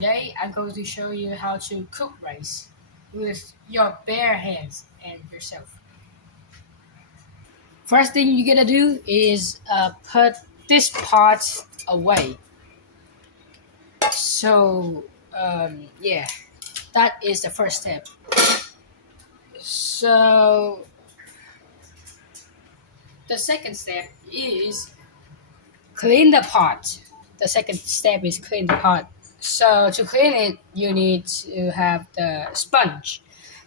Today I'm going to show you how to cook rice with your bare hands and yourself. First thing you gotta do is put this pot away. So yeah, that is the first step. So the second step is clean the pot. The second step is clean the pot. So to clean it, you need to have the sponge,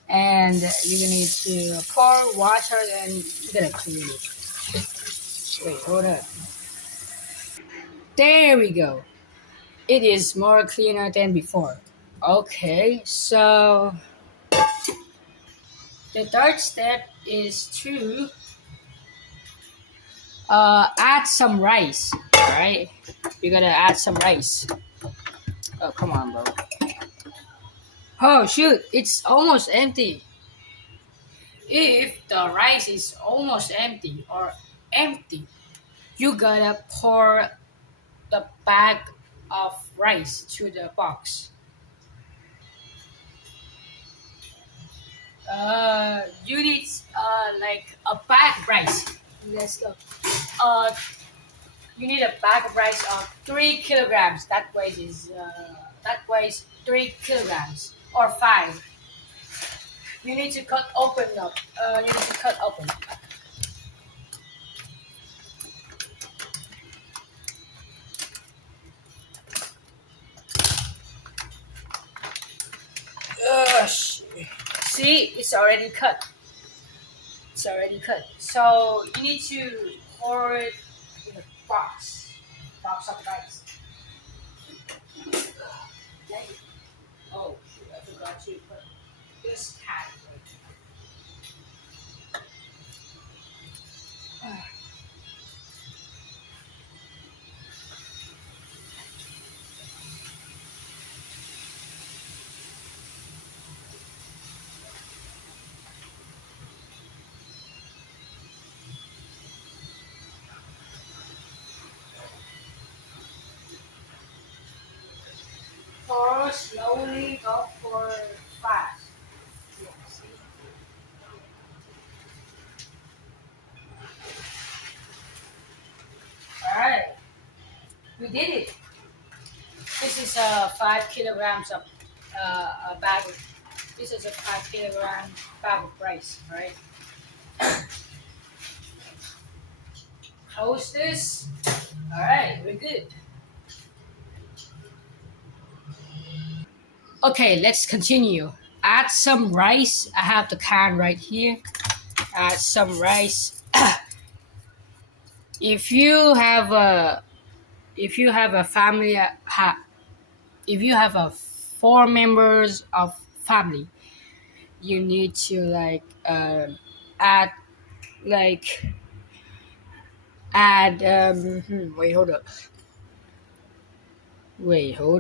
and you need to pour water and you're gonna clean it. Wait, hold on. There we go. It is more cleaner than before. Okay, so the third step is to add some rice. All right, you gotta add some rice. Oh, come on, bro. Oh shoot, it's almost empty. If the rice is almost empty or empty, you gotta pour the bag of rice to the box. You need like a bag of rice. Let's go. Uh, you need a bag of rice of 3 kilograms. That weighs 3 kilograms or five. You need to cut open up. You need to cut open. See, it's already cut. It's already cut. So you need to pour it in a box of rice. Okay. Oh shoot! I forgot to put this tag. Pour slowly, don't pour fast. Yeah, see? All right, we did it. This is 5 kilograms of a bag. This is a 5 kilogram bag of rice. All right. Close this. All right, we're good. Okay, let's continue. Add some rice. I have the can right here. Add some rice. if you have a if you have a family if you have a 4 members of family, you need to add like add wait hold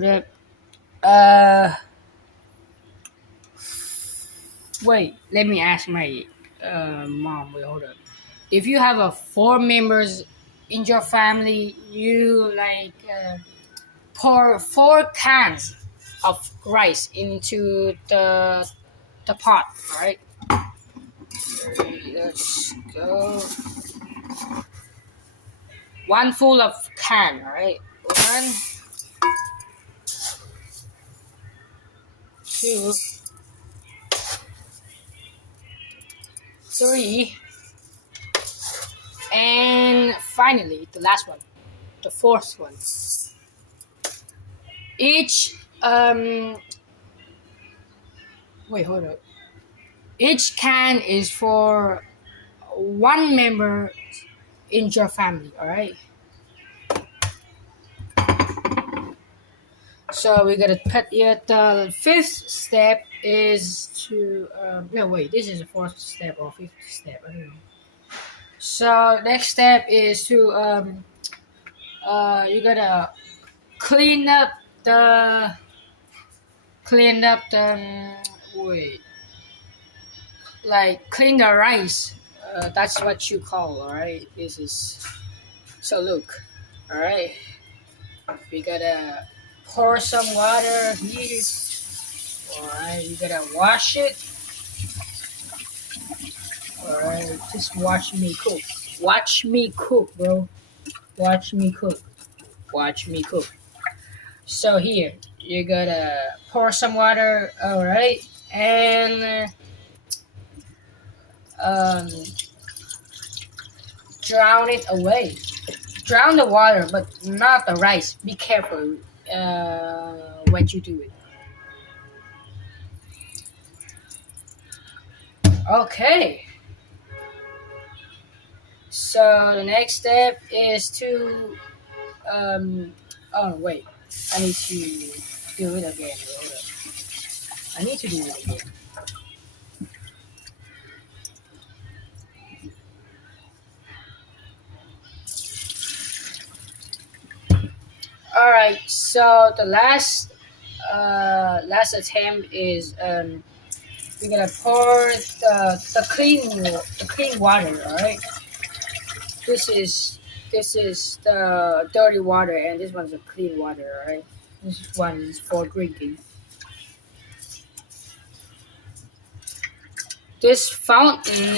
up uh wait let me ask my mom. Wait, hold up. If you have a 4 members in your family, you pour 4 cans of rice into the pot. All right. Let's go. One full of can. All right. One, two, three, and finally the last one, the fourth one. Each wait hold up. Each can is for 1 member in your family. All right. So we gotta put it. The fifth step is to no wait. This is the fourth step or fifth step. I don't know. So next step is to you gotta clean up the wait like clean the rice. That's what you call. All right. This is so look. All right. We gotta pour some water here. Alright, you gotta wash it. Alright, just watch me cook. Watch me cook, bro. Watch me cook. Watch me cook. So here, you gotta pour some water, alright? And um, drown it away. Drown the water, but not the rice. Be careful when you do it. Okay. So the next step is to oh wait, I need to do it again. Hold up. I need to do it again. All right. So the last attempt is we're gonna pour the clean water. All right. This is this is the dirty water, and this one's a clean water. All right. This one is for drinking. This fountain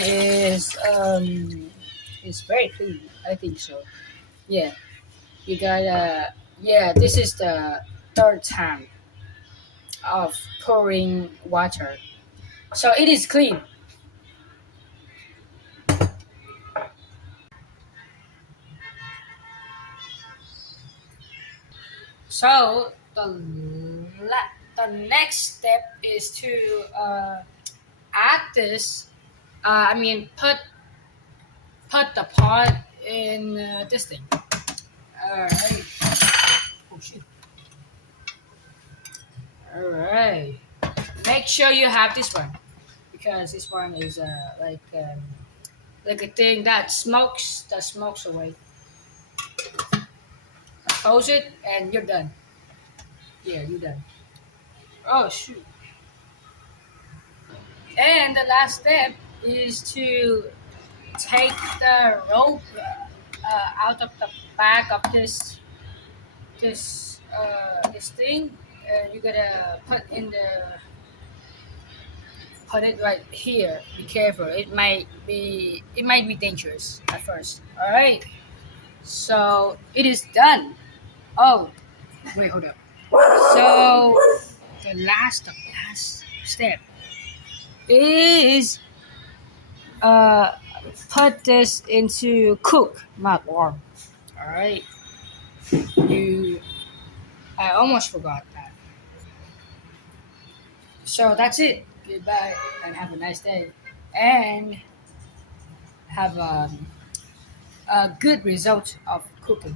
is very clean. I think so. Yeah. You gotta. Yeah. This is the third time of pouring water. So it is clean. So the next step is to add this. I mean, put the pot in this thing. All right. Oh shit. All right. Make sure you have this one because this one is like a thing that smokes away. Close it and you're done. Yeah, you're done. Oh shoot. And the last step is to take the rope out of the back of this thing. You gotta put it right here. Be careful. It might be dangerous at first. All right. So it is done. Oh, wait, hold up. So the last step is uh put this into cook, not warm. All right. You I almost forgot that. So that's it. Goodbye and have a nice day. And have a good result of cooking.